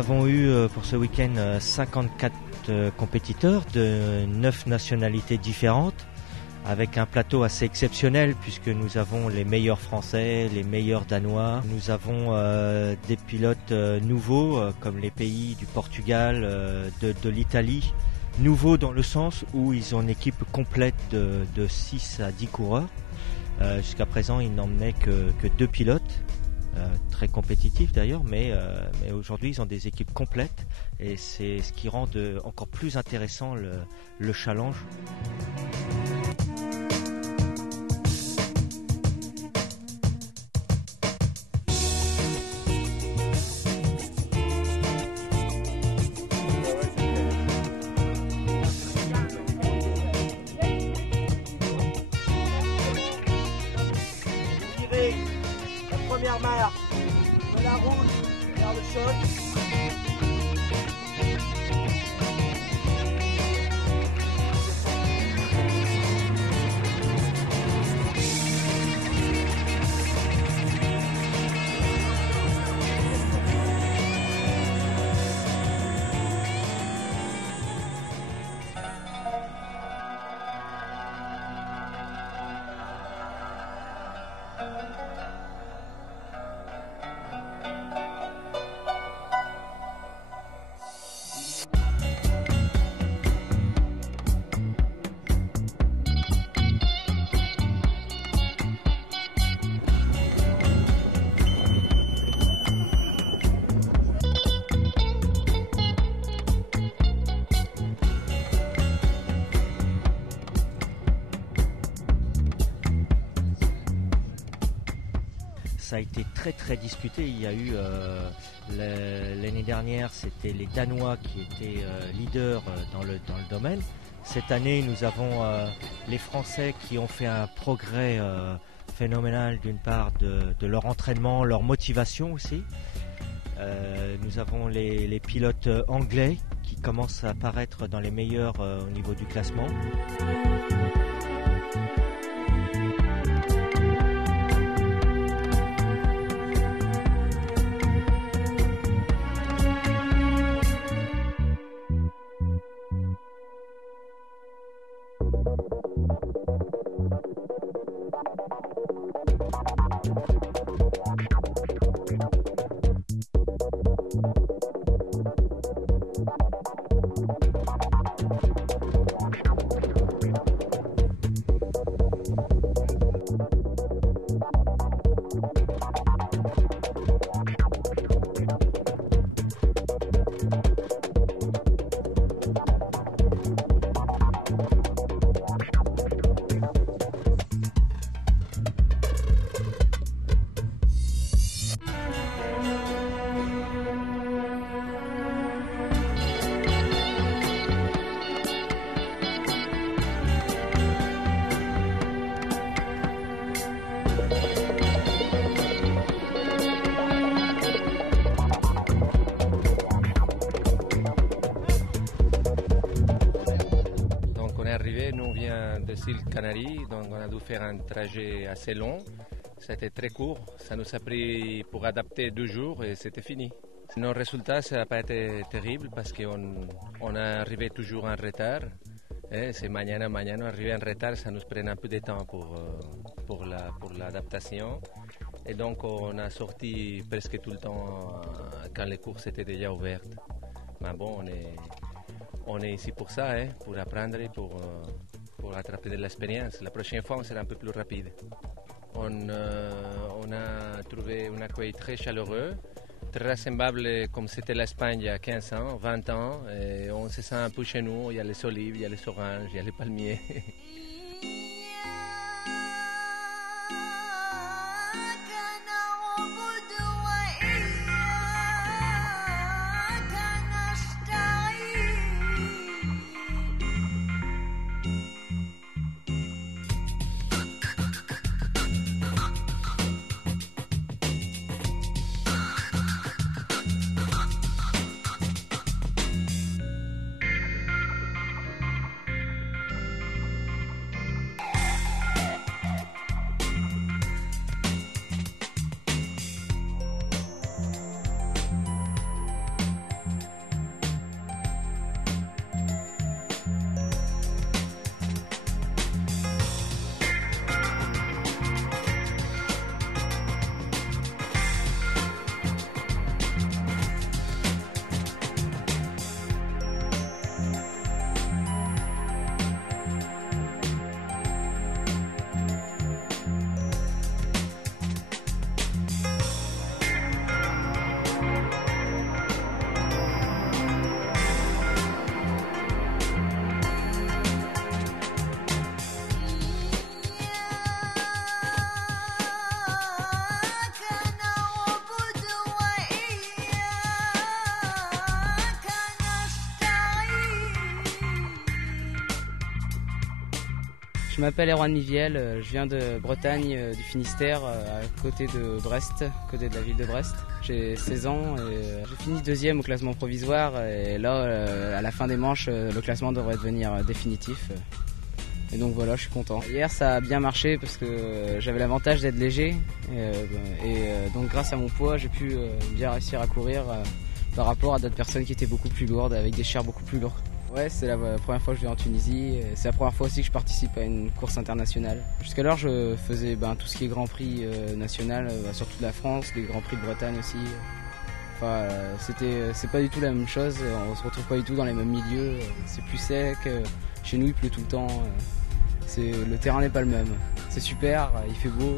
avons eu pour ce week-end 54 compétiteurs de 9 nationalités différentes, avec un plateau assez exceptionnel puisque nous avons les meilleurs Français, les meilleurs Danois. Nous avons des pilotes nouveaux comme les pays du Portugal, de l'Italie. Nouveaux dans le sens où ils ont une équipe complète de 6 à 10 coureurs. Jusqu'à présent, ils n'emmenaient que 2 pilotes. Très compétitifs d'ailleurs, mais aujourd'hui ils ont des équipes complètes et c'est ce qui rend encore plus intéressant le challenge. Première marque de la roule vers le sol. Ça a été très disputé. Il y a eu l'année dernière, c'était les Danois qui étaient leaders dans le domaine. Cette année, nous avons les Français qui ont fait un progrès phénoménal d'une part de leur entraînement, leur motivation aussi. Nous avons les pilotes anglais qui commencent à apparaître dans les meilleurs au niveau du classement. Nous on vient de Îles Canaries, donc on a dû faire un trajet assez long. C'était très court, ça nous a pris pour adapter 2 jours et c'était fini. Nos résultats, ça n'a pas été terrible parce qu'on est arrivé toujours en retard. C'est mañana, arriver en retard, ça nous prend un peu de temps pour l'adaptation. Et donc on a sorti presque tout le temps quand les courses étaient déjà ouvertes. Mais bon, on est ici pour ça, pour apprendre, pour attraper de l'expérience. La prochaine fois, on sera un peu plus rapide. On a trouvé un accueil très chaleureux, très semblable comme c'était l'Espagne il y a 15 ans, 20 ans. Et on se sent un peu chez nous, il y a les olives, il y a les oranges, il y a les palmiers. Je m'appelle Erwan Miviel, je viens de Bretagne, du Finistère, à côté de Brest, à côté de la ville de Brest. J'ai 16 ans et j'ai fini deuxième au classement provisoire et là, à la fin des manches, le classement devrait devenir définitif. Et donc voilà, je suis content. Hier, ça a bien marché parce que j'avais l'avantage d'être léger et donc grâce à mon poids, j'ai pu bien réussir à courir par rapport à d'autres personnes qui étaient beaucoup plus lourdes, avec des chairs beaucoup plus lourdes. Ouais, c'est la première fois que je vais en Tunisie. C'est la première fois aussi que je participe à une course internationale. Jusqu'alors, je faisais tout ce qui est Grand Prix national, surtout de la France, les Grands Prix de Bretagne aussi. Enfin, c'est pas du tout la même chose. On se retrouve pas du tout dans les mêmes milieux. C'est plus sec. Chez nous, il pleut tout le temps. Le terrain n'est pas le même. C'est super, il fait beau.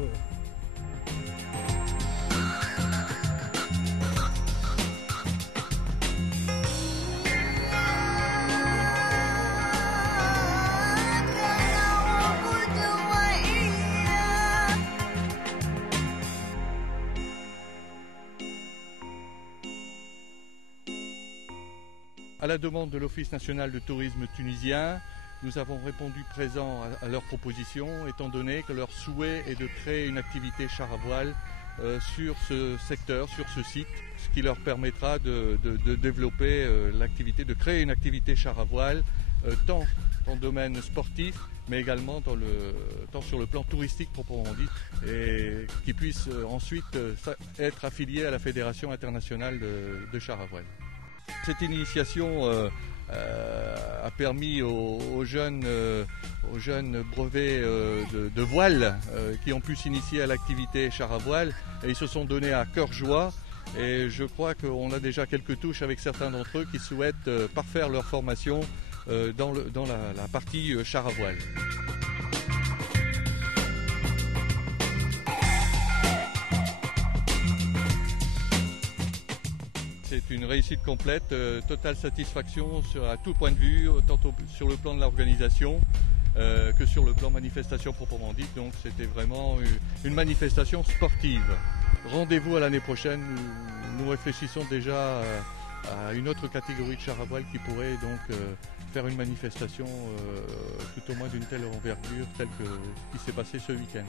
À la demande de l'Office national de tourisme tunisien, nous avons répondu présent à leurs propositions, étant donné que leur souhait est de créer une activité char à voile sur ce secteur, sur ce site, ce qui leur permettra de développer l'activité, de créer une activité char à voile, tant en domaine sportif, mais également tant sur le plan touristique proprement dit, et qui puisse ensuite être affilié à la Fédération internationale de char à voile. Cette initiation a permis aux jeunes brevets de voile qui ont pu s'initier à l'activité char à voile, et ils se sont donnés à cœur joie, et je crois qu'on a déjà quelques touches avec certains d'entre eux qui souhaitent parfaire leur formation dans la partie char à voile. C'est une réussite complète, totale satisfaction à tout point de vue, tant sur le plan de l'organisation que sur le plan manifestation proprement dite. Donc c'était vraiment une manifestation sportive. Rendez-vous à l'année prochaine, nous réfléchissons déjà à une autre catégorie de char à voile qui pourrait donc faire une manifestation tout au moins d'une telle envergure, telle que ce qui s'est passé ce week-end.